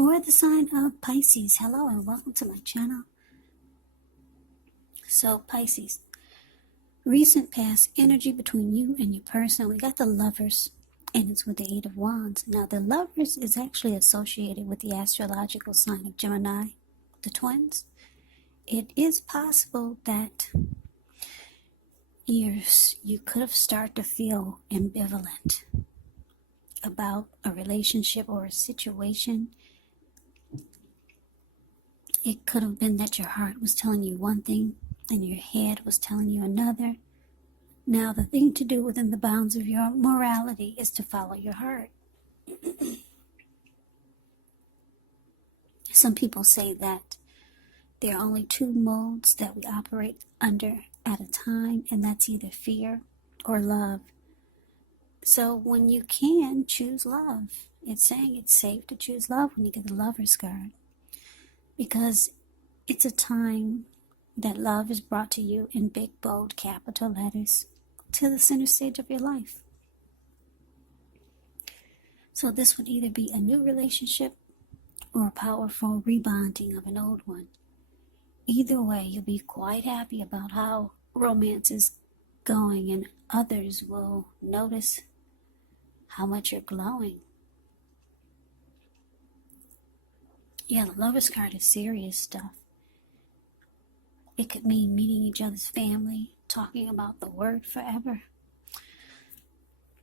for the sign of Pisces. Hello and welcome to my channel. So Pisces, recent past energy between you and your person. We got the Lovers, and it's with the Eight of Wands. Now the Lovers is actually associated with the astrological sign of Gemini, the twins. It is possible that you could have started to feel ambivalent about a relationship or a situation. It could have been that your heart was telling you one thing and your head was telling you another. Now, the thing to do within the bounds of your morality is to follow your heart. Some people say that there are only two modes that we operate under at a time, and that's either fear or love. So when you can, choose love. It's saying it's safe to choose love when you get the Lover's card, because it's a time that love is brought to you in big, bold, capital letters to the center stage of your life. So this would either be a new relationship or a powerful rebonding of an old one. Either way, you'll be quite happy about how romance is going, and others will notice how much you're glowing. Yeah, the Lover's card is serious stuff. It could mean meeting each other's family, talking about the word forever.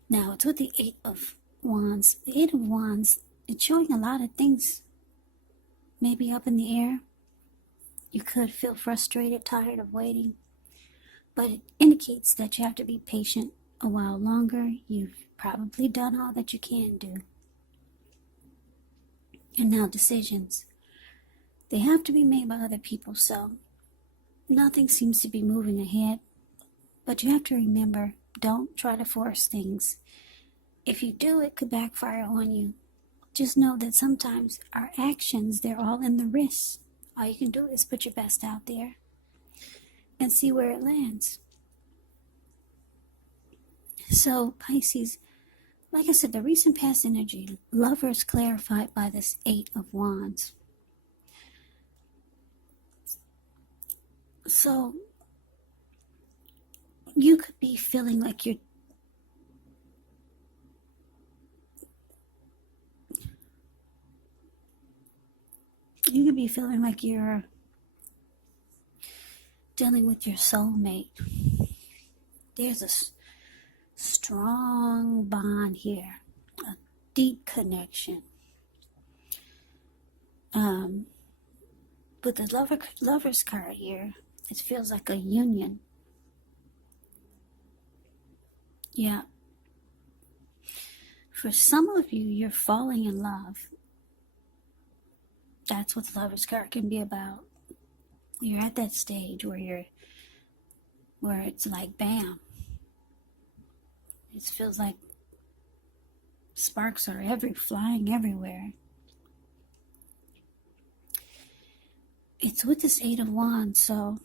Now, it's with the Eight of Wands. The Eight of Wands, it's showing a lot of things maybe up in the air. You could feel frustrated, tired of waiting, but it indicates that you have to be patient a while longer. You've probably done all that you can do. And now decisions, they have to be made by other people, so nothing seems to be moving ahead. But you have to remember, don't try to force things. If you do, it could backfire on you. Just know that sometimes our actions, they're all in the wrists. All you can do is put your best out there and see where it lands. So Pisces, like I said, the recent past energy, Lovers clarified by this Eight of Wands. So you could be feeling like you're dealing with your soulmate. There's a strong bond here, a deep connection. With the Lover's card here, it feels like a union. Yeah. For some of you, you're falling in love. That's what the Lover's card can be about. You're at that stage where it's like bam. It feels like sparks are flying everywhere. It's with this Eight of Wands, so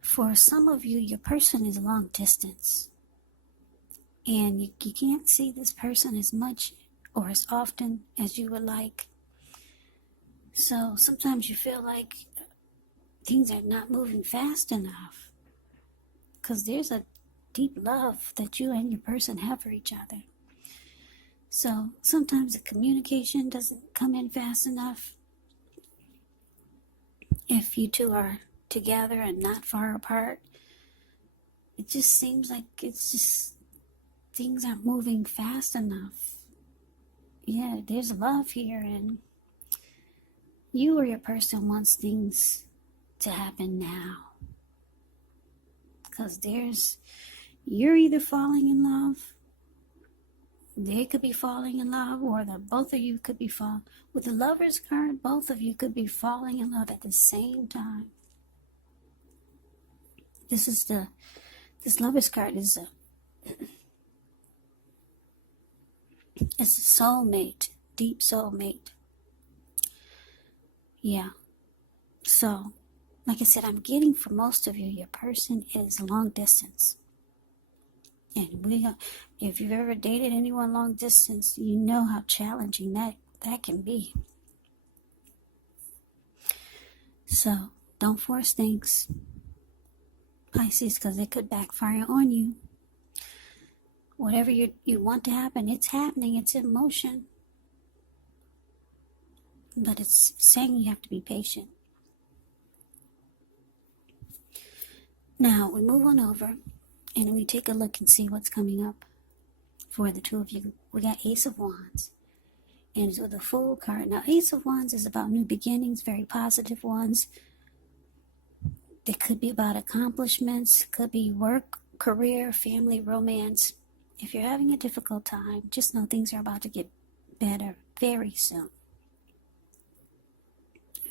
for some of you, your person is long distance. And you can't see this person as much or as often as you would like. So sometimes you feel like things are not moving fast enough, because there's a deep love that you and your person have for each other. So sometimes the communication doesn't come in fast enough. If you two are together and not far apart, it just seems like things aren't moving fast enough. Yeah, there's love here, and you or your person wants things to happen now. Because you're either falling in love, they could be falling in love, or both of you could be falling. With the Lover's card, both of you could be falling in love at the same time. This Lover's card is it's a soulmate, deep soulmate. Yeah. So, like I said, I'm getting for most of you, your person is long distance. And if you've ever dated anyone long distance, you know how challenging that that can be. So don't force things, Pisces, because it could backfire on you. Whatever you want to happen, it's happening, it's in motion. But it's saying you have to be patient. Now we move on over and we take a look and see what's coming up for the two of you. We got Ace of Wands. And it's with a Fool card. Now, Ace of Wands is about new beginnings, very positive ones. They could be about accomplishments, could be work, career, family, romance. If you're having a difficult time, just know things are about to get better very soon.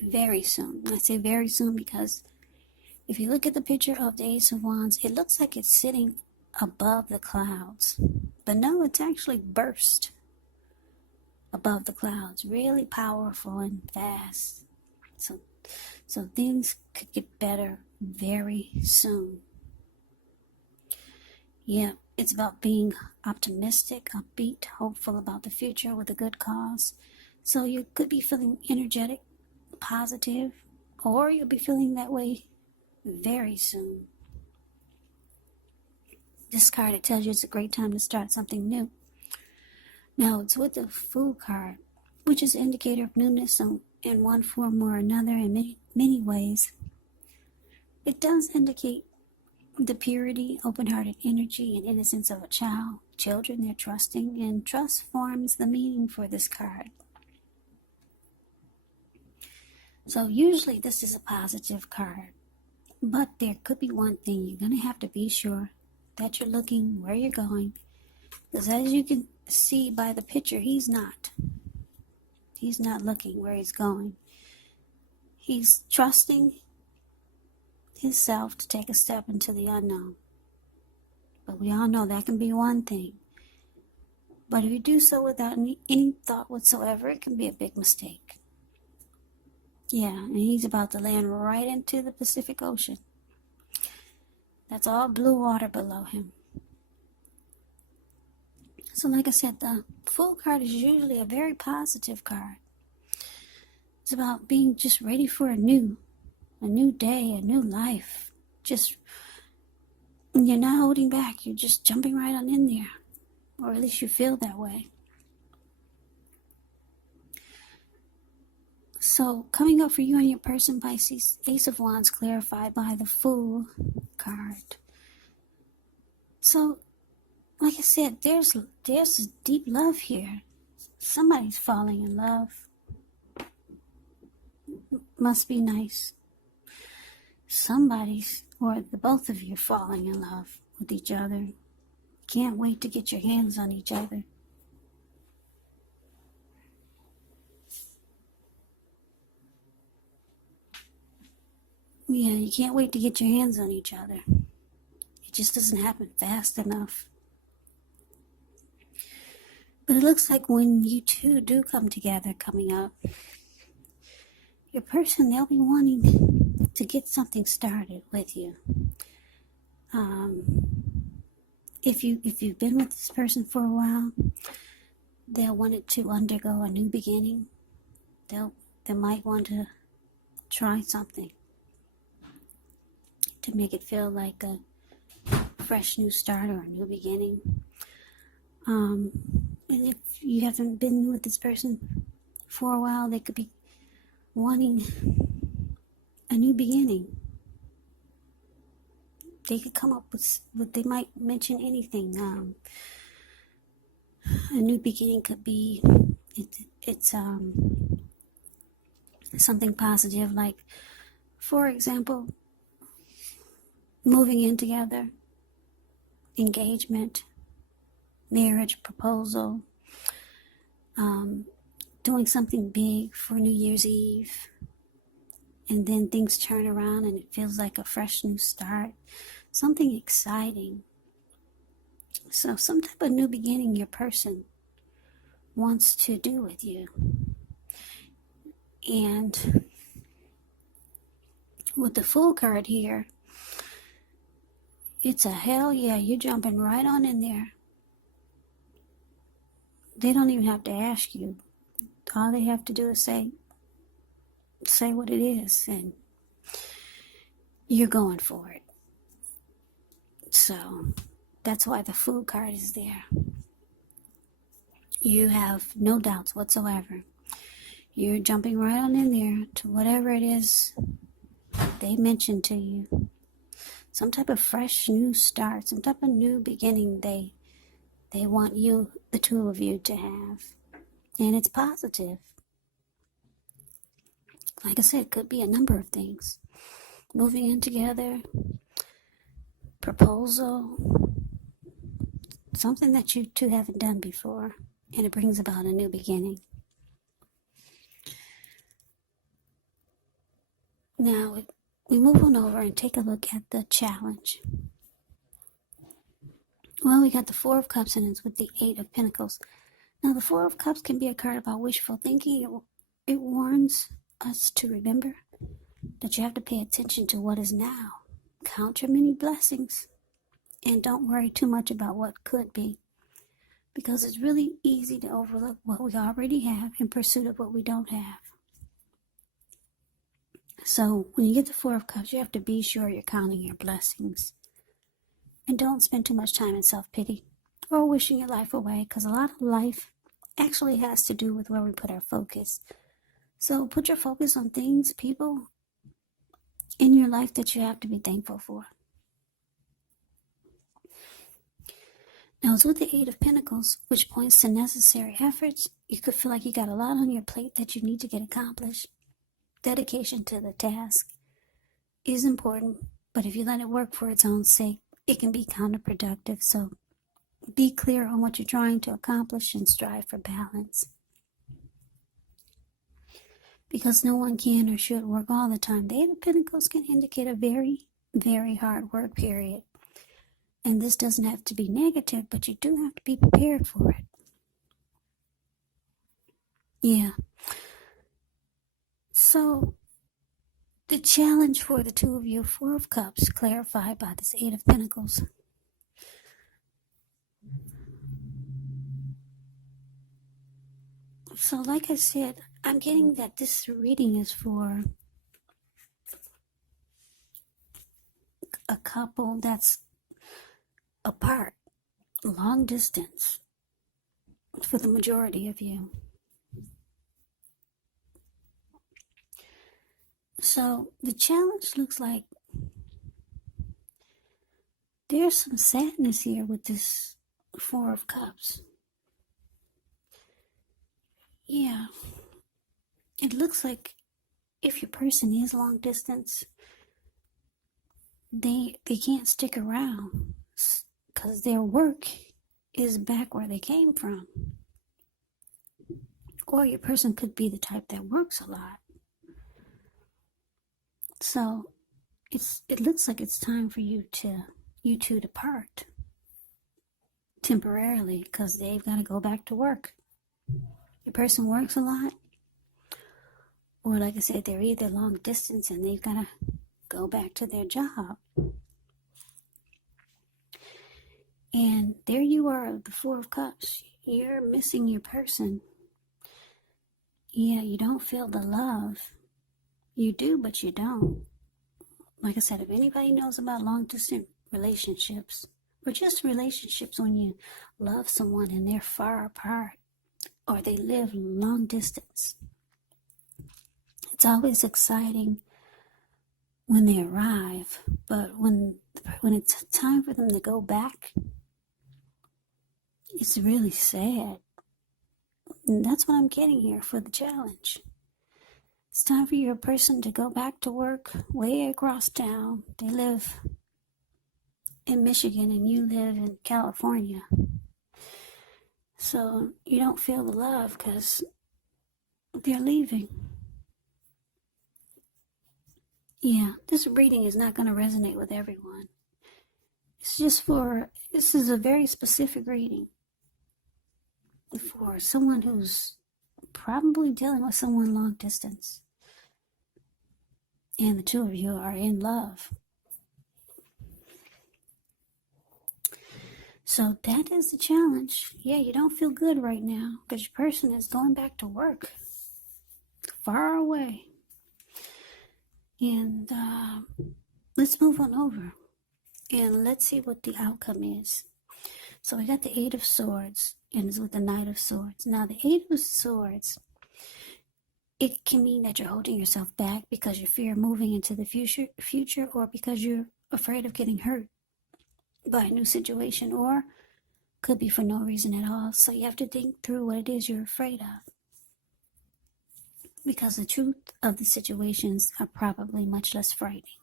Very soon. I say very soon because if you look at the picture of the Ace of Wands, it looks like it's sitting above the clouds. But no, it's actually burst above the clouds. Really powerful and fast. So things could get better very soon. Yeah, it's about being optimistic, upbeat, hopeful about the future with a good cause. So you could be feeling energetic, positive, or you'll be feeling that way very soon. This card, it tells you it's a great time to start something new. Now, it's with the Fool card, which is an indicator of newness in one form or another in many ways. It does indicate the purity, open-hearted energy, and innocence of a child. Children, they're trusting, and trust forms the meaning for this card. So usually this is a positive card, but there could be one thing. You're going to have to be sure that you're looking where you're going, because as you can see by the picture, he's not looking where he's going. He's trusting himself to take a step into the unknown. But we all know that can be one thing. But if you do so without any thought whatsoever, it can be a big mistake. Yeah, and he's about to land right into the Pacific Ocean. That's all blue water below him. So like I said, the Fool card is usually a very positive card. It's about being just ready for a new day, a new life. Just, you're not holding back. You're just jumping right on in there. Or at least you feel that way. So coming up for you and your person, Pisces, Ace of Wands clarified by the Fool card. So, like I said, there's deep love here. Somebody's falling in love. Must be nice. Somebody's, or the both of you, falling in love with each other. Can't wait to get your hands on each other. Yeah, you can't wait to get your hands on each other. It just doesn't happen fast enough. But it looks like when you two do come together coming up, your person, they'll be wanting to get something started with you. If you've been with this person for a while, they'll want it to undergo a new beginning. They might want to try something to make it feel like a fresh new start or a new beginning. And if you haven't been with this person for a while, they could be wanting a new beginning. They could come up with they might mention anything. A new beginning could be it's something positive, like, for example, moving in together, engagement, marriage proposal, doing something big for New Year's Eve, and then things turn around and it feels like a fresh new start, something exciting. So some type of new beginning your person wants to do with you. And with the Fool card here, it's a hell yeah, you're jumping right on in there. They don't even have to ask you, All they have to do is say what it is, and you're going for it. So that's why the Fool card is there. You have no doubts whatsoever. You're jumping right on in there to whatever it is they mentioned to you. Some type of fresh new start, some type of new beginning they want you, the two of you, to have. And it's positive. Like I said, it could be a number of things. Moving in together, proposal, something that you two haven't done before, and it brings about a new beginning. Now, we move on over and take a look at the challenge. Well, we got the Four of Cups, and it's with the Eight of Pentacles. Now, the Four of Cups can be a card about wishful thinking. It warns us to remember that you have to pay attention to what is now. Count your many blessings, and don't worry too much about what could be, because it's really easy to overlook what we already have in pursuit of what we don't have. So when you get the Four of Cups, you have to be sure you're counting your blessings. And don't spend too much time in self-pity or wishing your life away, because a lot of life actually has to do with where we put our focus. So put your focus on things, people in your life that you have to be thankful for. Now, it's with the Eight of Pentacles, which points to necessary efforts. You could feel like you got a lot on your plate that you need to get accomplished. Dedication to the task is important, but if you let it work for its own sake, it can be counterproductive. So be clear on what you're trying to accomplish and strive for balance. Because no one can or should work all the time. The Eight of Pentacles can indicate a very, very hard work period. And this doesn't have to be negative, but you do have to be prepared for it. Yeah. So, the challenge for the two of you, Four of Cups, clarified by this Eight of Pentacles. So, like I said, I'm getting that this reading is for a couple that's apart, long distance, for the majority of you. So the challenge looks like there's some sadness here with this Four of Cups. Yeah, it looks like if your person is long distance, they can't stick around because their work is back where they came from. Or your person could be the type that works a lot. So it looks like it's time for you two to part temporarily, because they've got to go back to work. Your person works a lot, or like I said, they're either long distance and they've got to go back to their job. And there you are, the Four of Cups. You're missing your person. Yeah, you don't feel the love. You do, but you don't. Like I said, if anybody knows about long-distance relationships, or just relationships when you love someone and they're far apart, or they live long distance, it's always exciting when they arrive, but when it's time for them to go back, it's really sad. And that's what I'm getting here for the challenge. It's time for your person to go back to work way across town. They live in Michigan and you live in California. So you don't feel the love because they're leaving. Yeah, this reading is not going to resonate with everyone. It's just this is a very specific reading for someone who's probably dealing with someone long distance. And the two of you are in love. So that is the challenge. Yeah, you don't feel good right now because your person is going back to work. far away. And let's move on over. And let's see what the outcome is. So we got the Eight of Swords, and it's with the Knight of Swords. Now, the Eight of Swords, it can mean that you're holding yourself back because you fear moving into the future, or because you're afraid of getting hurt by a new situation, or could be for no reason at all. So you have to think through what it is you're afraid of, because the truth of the situations are probably much less frightening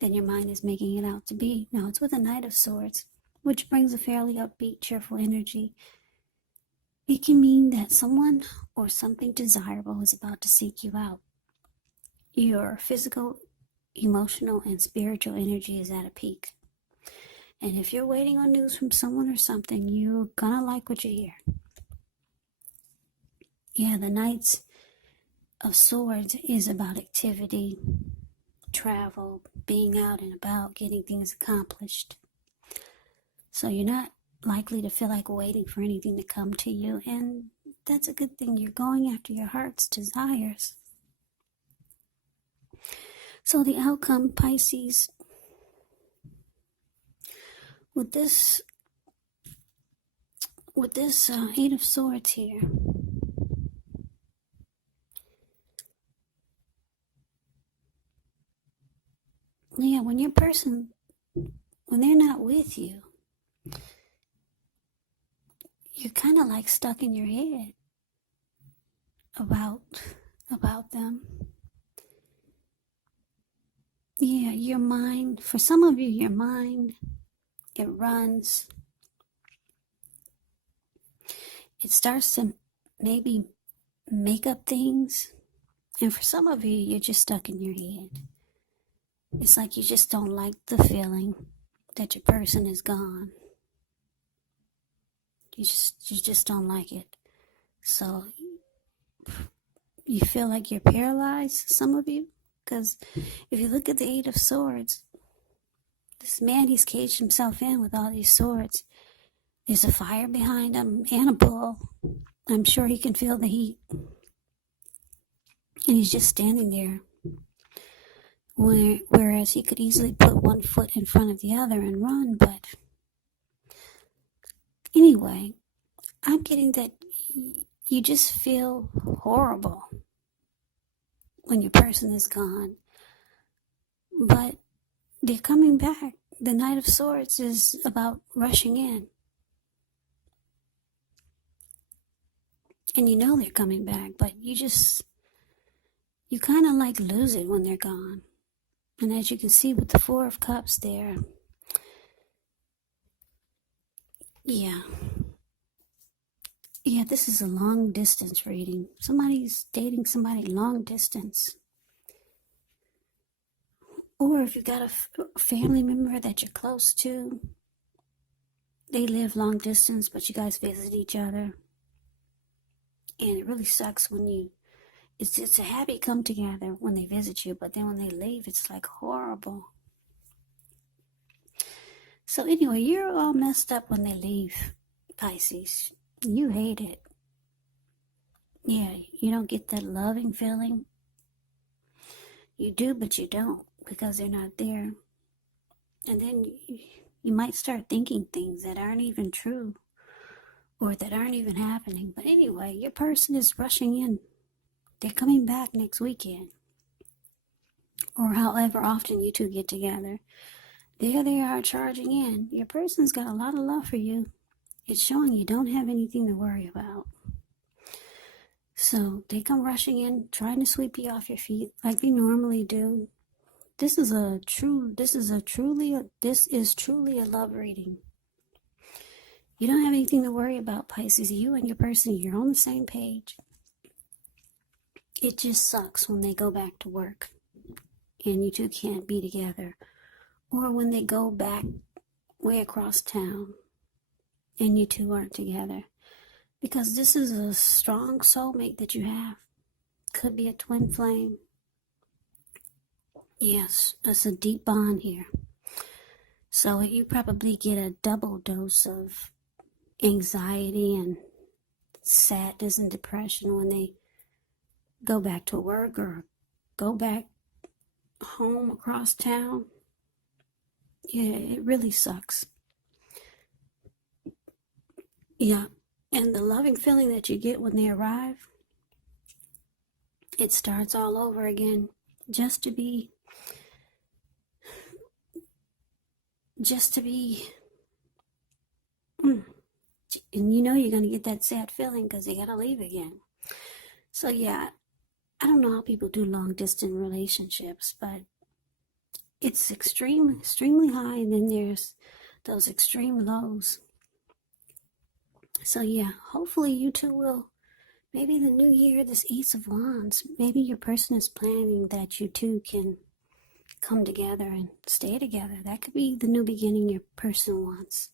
than your mind is making it out to be. Now, it's with a Knight of Swords, which brings a fairly upbeat, cheerful energy. It can mean that someone or something desirable is about to seek you out. Your physical, emotional, and spiritual energy is at a peak. And if you're waiting on news from someone or something, you're gonna like what you hear. Yeah, the Knights of Swords is about activity, travel, being out and about, getting things accomplished. So you're not likely to feel like waiting for anything to come to you, and that's a good thing. You're going after your heart's desires. So the outcome, Pisces, with this Eight of Swords here, yeah, when your person, when they're not with you, you're kind of like stuck in your head about them. Yeah, your mind, for some of you, your mind, it runs. It starts to maybe make up things. And for some of you, you're just stuck in your head. It's like you just don't like the feeling that your person is gone. You just don't like it. So you feel like you're paralyzed, some of you, because if you look at the Eight of Swords, this man, he's caged himself in with all these swords. There's a fire behind him and a bull. I'm sure he can feel the heat. And he's just standing there. Whereas he could easily put one foot in front of the other and run, but anyway, I'm getting that you just feel horrible when your person is gone. But they're coming back. The Knight of Swords is about rushing in. And you know they're coming back, but you kind of like lose it when they're gone. And as you can see with the Four of Cups there, yeah, this is a long distance reading. Somebody's dating somebody long distance. Or if you've got a family member that you're close to, they live long distance, but you guys visit each other. And it really sucks when it's a happy come together when they visit you, but then when they leave, it's like horrible. So anyway, you're all messed up when they leave, Pisces. You hate it. Yeah, you don't get that loving feeling. You do, but you don't, because they're not there. And then you might start thinking things that aren't even true, or that aren't even happening. But anyway, your person is rushing in. They're coming back next weekend, or however often you two get together. There they are charging in. Your person's got a lot of love for you. It's showing you don't have anything to worry about. So they come rushing in, trying to sweep you off your feet like they normally do. This is truly a love reading. You don't have anything to worry about, Pisces. You and your person, you're on the same page. It just sucks when they go back to work and you two can't be together. Or when they go back way across town and you two aren't together. Because this is a strong soulmate that you have. Could be a twin flame. Yes, it's a deep bond here. So you probably get a double dose of anxiety and sadness and depression when they go back to work or go back home across town. Yeah, it really sucks. Yeah. And the loving feeling that you get when they arrive, it starts all over again. Just to be, and you know you're going to get that sad feeling because they got to leave again. So yeah, I don't know how people do long distance relationships, but it's extremely high, and then there's those extreme lows. So yeah, hopefully you two will, maybe the new year, this Ace of Wands, maybe your person is planning that you two can come together and stay together. That could be the new beginning your person wants.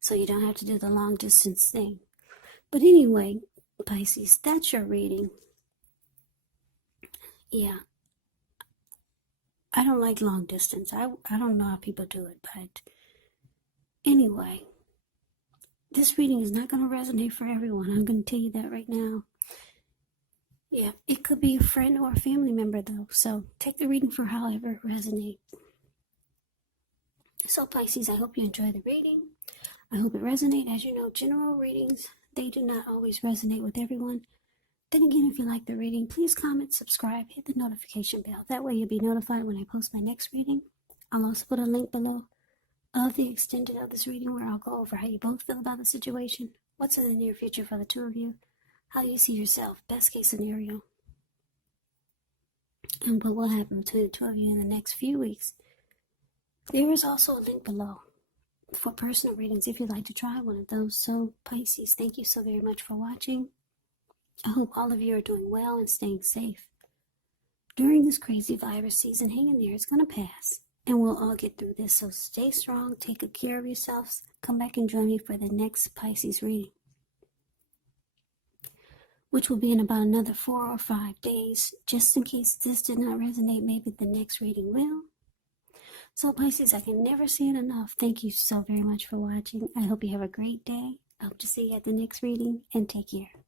So you don't have to do the long distance thing. But anyway, Pisces, that's your reading. Yeah. I don't like long distance. I don't know how people do it, but anyway, this reading is not going to resonate for everyone. I'm going to tell you that right now. Yeah, it could be a friend or a family member though, so take the reading for however it resonates. So Pisces, I hope you enjoy the reading. I hope it resonates. As you know, general readings, they do not always resonate with everyone. Then again, if you like the reading, please comment, subscribe, hit the notification bell. That way you'll be notified when I post my next reading. I'll also put a link below of the extended of this reading where I'll go over how you both feel about the situation, what's in the near future for the two of you, how you see yourself, best case scenario, and what will happen between the two of you in the next few weeks. There is also a link below for personal readings if you'd like to try one of those. So Pisces, thank you so very much for watching. I hope all of you are doing well and staying safe during this crazy virus season. Hang in there, it's going to pass, and we'll all get through this. So stay strong, take good care of yourselves. Come back and join me for the next Pisces reading, which will be in about another 4 or 5 days. Just in case this did not resonate, maybe the next reading will. So Pisces, I can never say it enough. Thank you so very much for watching. I hope you have a great day. I hope to see you at the next reading, and take care.